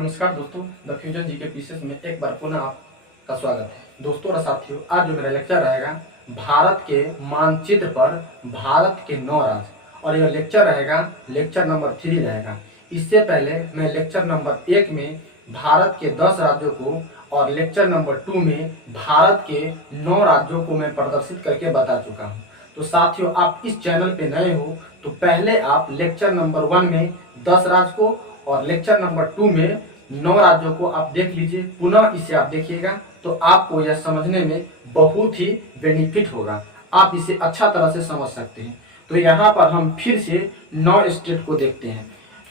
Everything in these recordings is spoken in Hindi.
नमस्कार दोस्तों, द फ्यूजन जी के पीसेस में एक बार पुनः आपका स्वागत है। दोस्तों और साथियों, आज जो मेरा लेक्चर रहेगा भारत के मानचित्र पर भारत के 9 राज्य, और यह लेक्चर रहेगा लेक्चर नंबर 3 रहेगा। इससे पहले मैं लेक्चर नंबर 1 में भारत के 10 राज्यों को और लेक्चर नंबर 2 में भारत के 9 राज्यों को मैं प्रदर्शित करके बता चुका हूँ। तो साथियों, आप इस चैनल पे नए हो तो पहले आप लेक्चर नंबर 1 में 10 राज्य को और लेक्चर नंबर 2 में 9 राज्यों को आप देख लीजिए। पुनः इसे आप देखिएगा तो आपको यह समझने में बहुत ही बेनिफिट होगा, आप इसे अच्छा तरह से समझ सकते हैं। तो यहाँ पर हम फिर से 9 स्टेट को देखते हैं।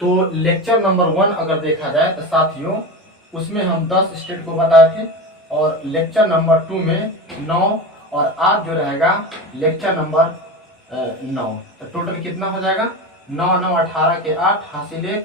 तो लेक्चर नंबर 1 अगर देखा जाए तो साथियों उसमें हम 10 स्टेट को बताए थे, और लेक्चर नंबर 2 में 9, और आज जो रहेगा लेक्चर नंबर 9। तो टोटल कितना हो जाएगा? 9 9 18 के 8 हासिल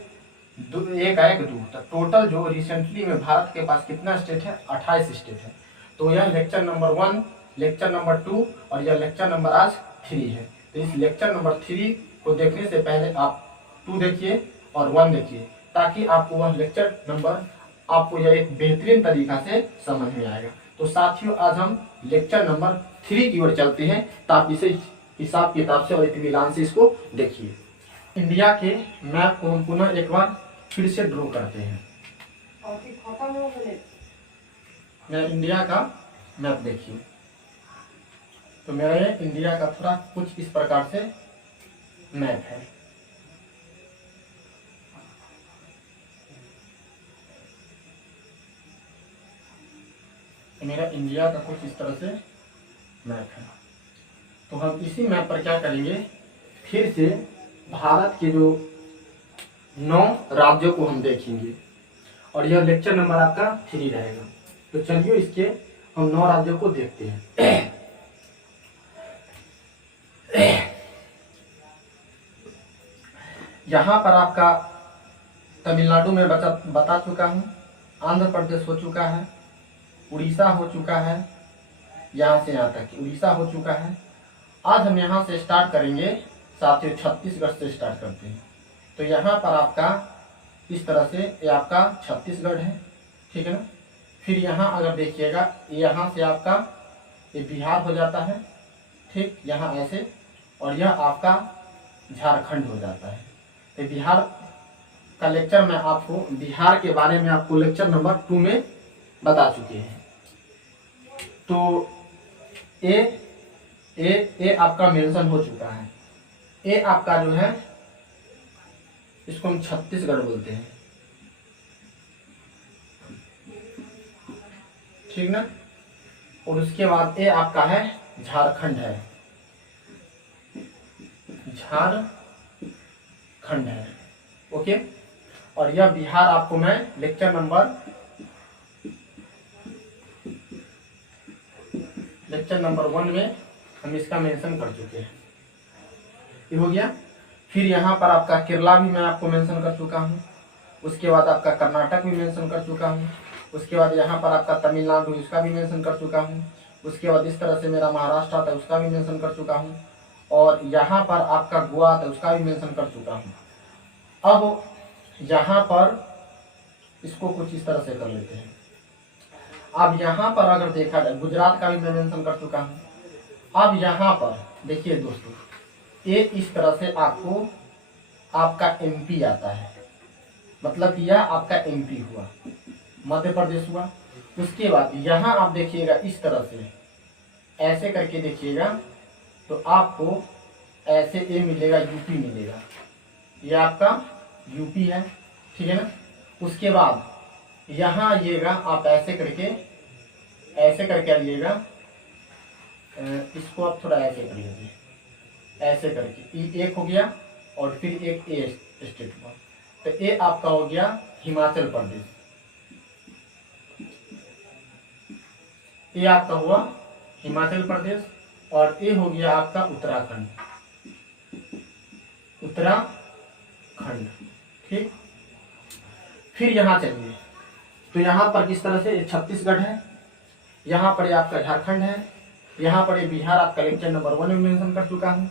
1 आएगा 2। तो टोटल जो रिसेंटली में भारत के पास कितना स्टेट है? 28 स्टेट है। तो यह लेक्चर नंबर 1, लेक्चर नंबर 2 और यह लेक्चर नंबर आज 3 है। तो इस लेक्चर नंबर 3 को देखने से पहले आप 2 देखिए और 1 देखिए, ताकि आपको वह लेक्चर नंबर आपको यह एक बेहतरीन तरीका से समझ में आएगा। तो साथियों, आज हम लेक्चर नंबर 3 की ओर चलते हैं, तो आप इसे हिसाब किताब से और इत्मीनान से इसको देखिए। इंडिया के मैप को हम पुनः एक बार फिर से ड्रॉ करते हैं। मैं इंडिया का मैप देखिए, तो मेरे इंडिया का थोड़ा कुछ इस प्रकार से मैप है। तो मेरा इंडिया का कुछ इस तरह से मैप है। तो हम इसी मैप पर क्या करेंगे, फिर से भारत के जो 9 राज्यों को हम देखेंगे, और यह लेक्चर नंबर आपका 3 रहेगा। तो चलिए इसके हम 9 राज्यों को देखते हैं। यहाँ पर आपका तमिलनाडु में बता चुका हूँ, आंध्र प्रदेश हो चुका है, उड़ीसा हो चुका है, यहाँ से यहाँ तक उड़ीसा हो चुका है। आज हम यहाँ से स्टार्ट करेंगे साथियों, छत्तीसगढ़ से स्टार्ट करते हैं। तो यहाँ पर आपका इस तरह से ये आपका छत्तीसगढ़ है, ठीक है ना। फिर यहाँ अगर देखिएगा, यहाँ से आपका ये बिहार हो जाता है, ठीक, यहाँ ऐसे, और यह आपका झारखंड हो जाता है। तो बिहार का लेक्चर मैं आपको, बिहार के बारे में आपको लेक्चर नंबर 2 में बता चुके हैं। तो ए आपका मेंशन हो चुका है। ए आपका जो है इसको हम छत्तीसगढ़ बोलते हैं, ठीक ना। और उसके बाद ए आपका है झारखंड है, झारखंड है, ओके। और यह बिहार आपको मैं लेक्चर नंबर 1 में हम इसका मेंशन कर चुके हैं, ये हो गया। फिर यहाँ पर आपका केरला भी मैं आपको मेंशन कर चुका हूँ, उसके बाद आपका कर्नाटक भी मेंशन कर चुका हूँ, उसके बाद यहाँ पर आपका तमिलनाडु, इसका भी मेंशन कर चुका हूँ, उसके बाद इस तरह से मेरा महाराष्ट्र आता है, उसका भी मेंशन कर चुका हूँ, और यहाँ पर आपका गोवा आता है, उसका भी मेंशन कर चुका हूँ। अब यहाँ पर इसको कुछ इस तरह से कर लेते हैं। अब यहाँ पर अगर देखा जाए, गुजरात का भी मैं मेंशन कर चुका हूँ। अब यहाँ पर देखिए दोस्तों, ये इस तरह से आपको आपका एमपी आता है, मतलब यह आपका एमपी हुआ, मध्य प्रदेश हुआ। उसके बाद यहाँ आप देखिएगा इस तरह से ऐसे करके देखिएगा, तो आपको ऐसे ए मिलेगा, यूपी मिलेगा, ये आपका यूपी है, ठीक है ना। उसके बाद यहाँ आइएगा, आप ऐसे करके आइएगा, इसको आप थोड़ा ऐसे कर लीजिए, ऐसे करके एक हो गया, और फिर एक ए स्टेट हुआ। तो ए आपका हो गया हिमाचल प्रदेश, ये आपका हुआ हिमाचल प्रदेश, और ये हो गया आपका उत्तराखंड, ठीक। फिर यहाँ चलिए, तो यहाँ पर किस तरह से छत्तीसगढ़ है, यहाँ पर आपका झारखंड है, यहाँ पर बिहार आपका लेक्चर नंबर 1 में मेंशन कर चुका हूँ,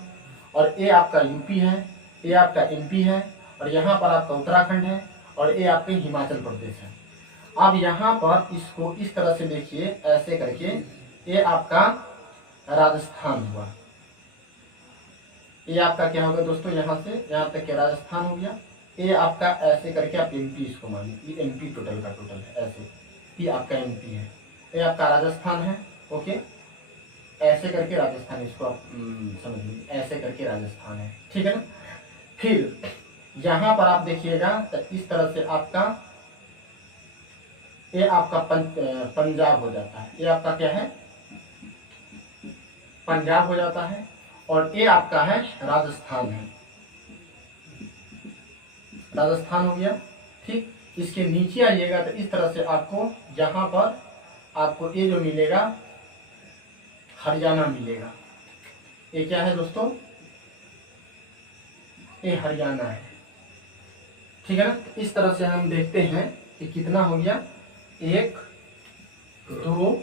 और ये आपका यूपी है, ये आपका एमपी है, और यहाँ पर आपका उत्तराखंड है, और ये आपके हिमाचल प्रदेश है। अब यहाँ पर इसको इस तरह से देखिए, ऐसे करके ये आपका राजस्थान हुआ। ये आपका क्या होगा दोस्तों, यहाँ से यहाँ तक के राजस्थान हो गया। ये आपका ऐसे करके आप एमपी इसको मानिए, ये एमपी टोटल का टोटल है, ऐसे ये आपका एमपी है, ये आपका राजस्थान है। ओके, ऐसे करके राजस्थान, इसको आप समझ लीजिए, ऐसे करके राजस्थान है, ठीक है ना। फिर यहाँ पर आप देखिएगा तो इस तरह से आपका ये आपका पंजाब हो जाता है। ये आपका क्या है, पंजाब हो जाता है। और ये आपका है राजस्थान है, राजस्थान हो गया। ठीक, इसके नीचे आइएगा तो इस तरह से आपको यहाँ पर आपको ये जो मिलेगा हरियाणा मिलेगा। ये क्या है दोस्तों, ये हरियाणा है, ठीक है ना। तो इस तरह से हम देखते हैं कि कितना हो गया, 1 2,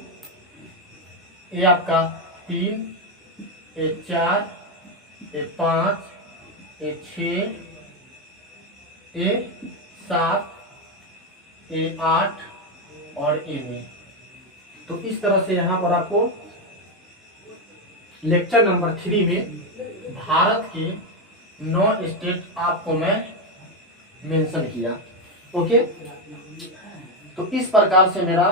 ये आपका 3, ये 4, ये 5, ये 6, ये 7, ये 8 और ए में। तो इस तरह से यहाँ पर आपको लेक्चर नंबर 3 में भारत के 9 स्टेट आपको मैं मेंशन किया। ओके, तो इस प्रकार से मेरा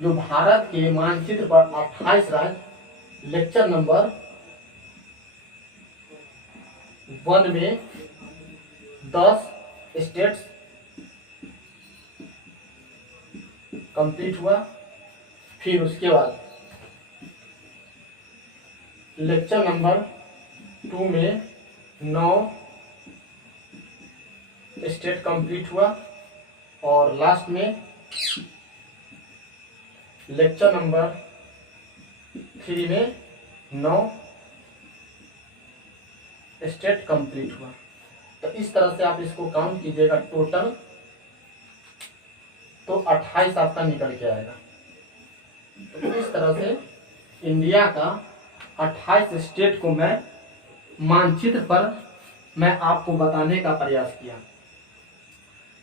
जो भारत के मानचित्र पर 28 राज्य लेक्चर नंबर 1 में 10 स्टेट्स कंप्लीट हुआ। फिर उसके बाद लेक्चर नंबर 2 में 9 स्टेट कंप्लीट हुआ। और लास्ट में लेक्चर नंबर 3 में 9 स्टेट कंप्लीट हुआ। तो इस तरह से आप इसको काउंट कीजिएगा, टोटल तो 28 आपका निकल के आएगा। तो इस तरह से इंडिया का 28 स्टेट को मैं मानचित्र पर मैं आपको बताने का प्रयास किया।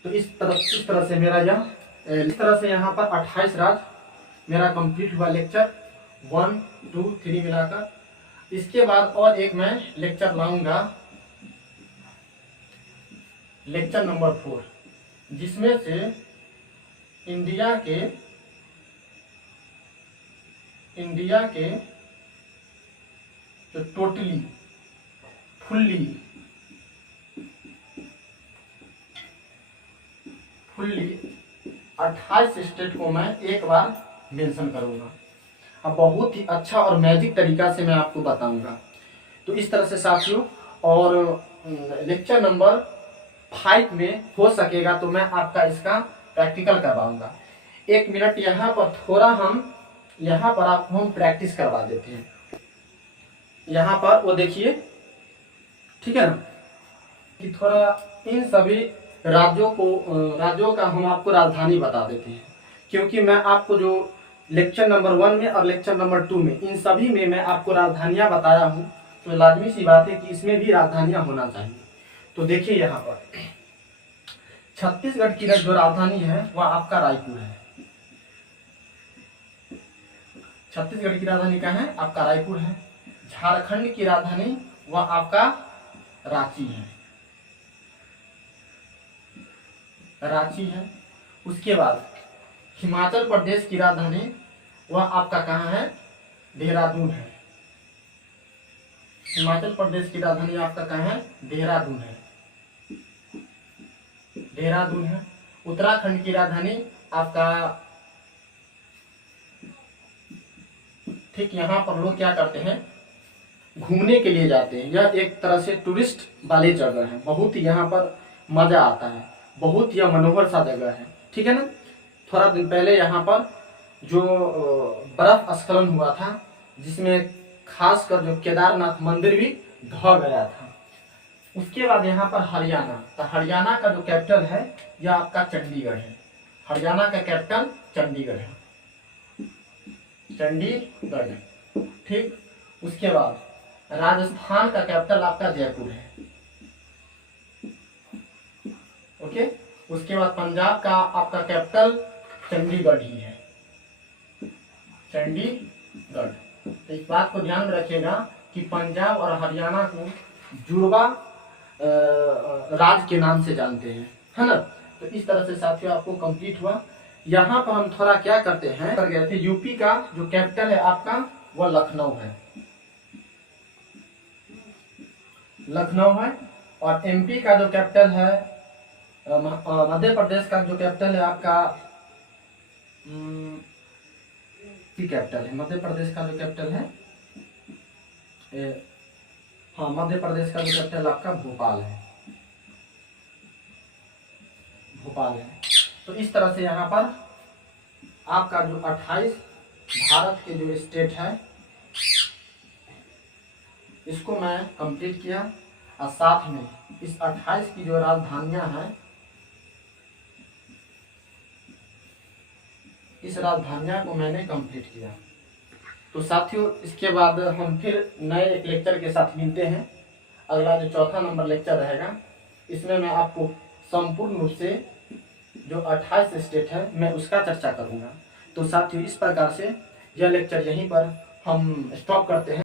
तो इस तरह से मेरा इस तरह से यहाँ पर 28 राज्य मेरा कंप्लीट हुआ, लेक्चर 1 2 3 मिलाकर। इसके बाद और एक मैं लेक्चर लाऊंगा, लेक्चर नंबर 4, जिसमें से इंडिया के जो टोटली फुल्ली 28 स्टेट को मैं एक बार मेंशन करूंगा। अब बहुत ही अच्छा और मैजिक तरीका से मैं आपको बताऊंगा। तो इस तरह से साथियों, और लेक्चर नंबर 5 में हो सकेगा तो मैं आपका इसका प्रैक्टिकल करवाऊंगा। 1 मिनट यहाँ पर थोड़ा यहाँ पर आपको हम प्रैक्टिस करवा देते हैं। यहाँ पर वो देखिए, ठीक है ना, कि थोड़ा इन सभी राज्यों का हम आपको राजधानी बता देते हैं, क्योंकि मैं आपको जो लेक्चर नंबर 1 में और लेक्चर नंबर 2 में इन सभी में मैं आपको राजधानियां बताया हूं, तो लाजमी सी बात है कि इसमें भी राजधानियां होना चाहिए। तो देखिए यहाँ पर छत्तीसगढ़ की जो राजधानी है वह आपका रायपुर है। छत्तीसगढ़ की राजधानी क्या है, आपका रायपुर है। झारखंड की राजधानी वह आपका रांची है, रांची है। उसके बाद हिमाचल प्रदेश की राजधानी वह आपका कहाँ है, देहरादून है। हिमाचल प्रदेश की राजधानी आपका कहाँ है, देहरादून है, देहरादून है। उत्तराखंड की राजधानी आपका, ठीक, यहाँ पर लोग क्या करते हैं, घूमने के लिए जाते हैं। यह एक तरह से टूरिस्ट वाली जगह है, बहुत ही यहाँ पर मजा आता है, बहुत ही मनोहर सा जगह है, ठीक है ना। थोड़ा दिन पहले यहाँ पर जो बर्फ स्खलन हुआ था, जिसमें खासकर जो केदारनाथ मंदिर भी ढह गया था। उसके बाद यहाँ पर हरियाणा, तो हरियाणा का जो कैपिटल है यह आपका चंडीगढ़ है। हरियाणा का कैपिटल चंडीगढ़ है, चंडीगढ़, ठीक। उसके बाद राजस्थान का कैपिटल आपका जयपुर है। ओके, उसके बाद पंजाब का आपका कैपिटल चंडीगढ़ ही है, चंडीगढ़। तो इस बात को ध्यान में रखिएगा कि पंजाब और हरियाणा को जुड़वा राज्य के नाम से जानते हैं, है ना। तो इस तरह से साथियों आपको कंप्लीट हुआ। यहाँ पर हम थोड़ा क्या करते हैं, कर गए थे यूपी का जो कैपिटल है आपका वह लखनऊ है, लखनऊ है। और एमपी का जो कैपिटल है, मध्य प्रदेश का जो कैपिटल है आपका की कैपिटल है, मध्य प्रदेश का जो कैपिटल है हाँ, मध्य प्रदेश का जो कैपिटल आपका भोपाल है, भोपाल है। तो इस तरह से यहाँ पर आपका जो 28 भारत के जो स्टेट है इसको मैं कंप्लीट किया, और साथ में इस 28 की जो राजधानियां हैं, इस राजधानियां को मैंने कंप्लीट किया। तो साथियों इसके बाद हम फिर नए एक लेक्चर के साथ मिलते हैं। अगला जो चौथा नंबर लेक्चर रहेगा इसमें मैं आपको संपूर्ण रूप से जो 28 स्टेट है मैं उसका चर्चा करूंगा। तो साथियों इस प्रकार से यह लेक्चर यहीं पर हम स्टॉप करते हैं।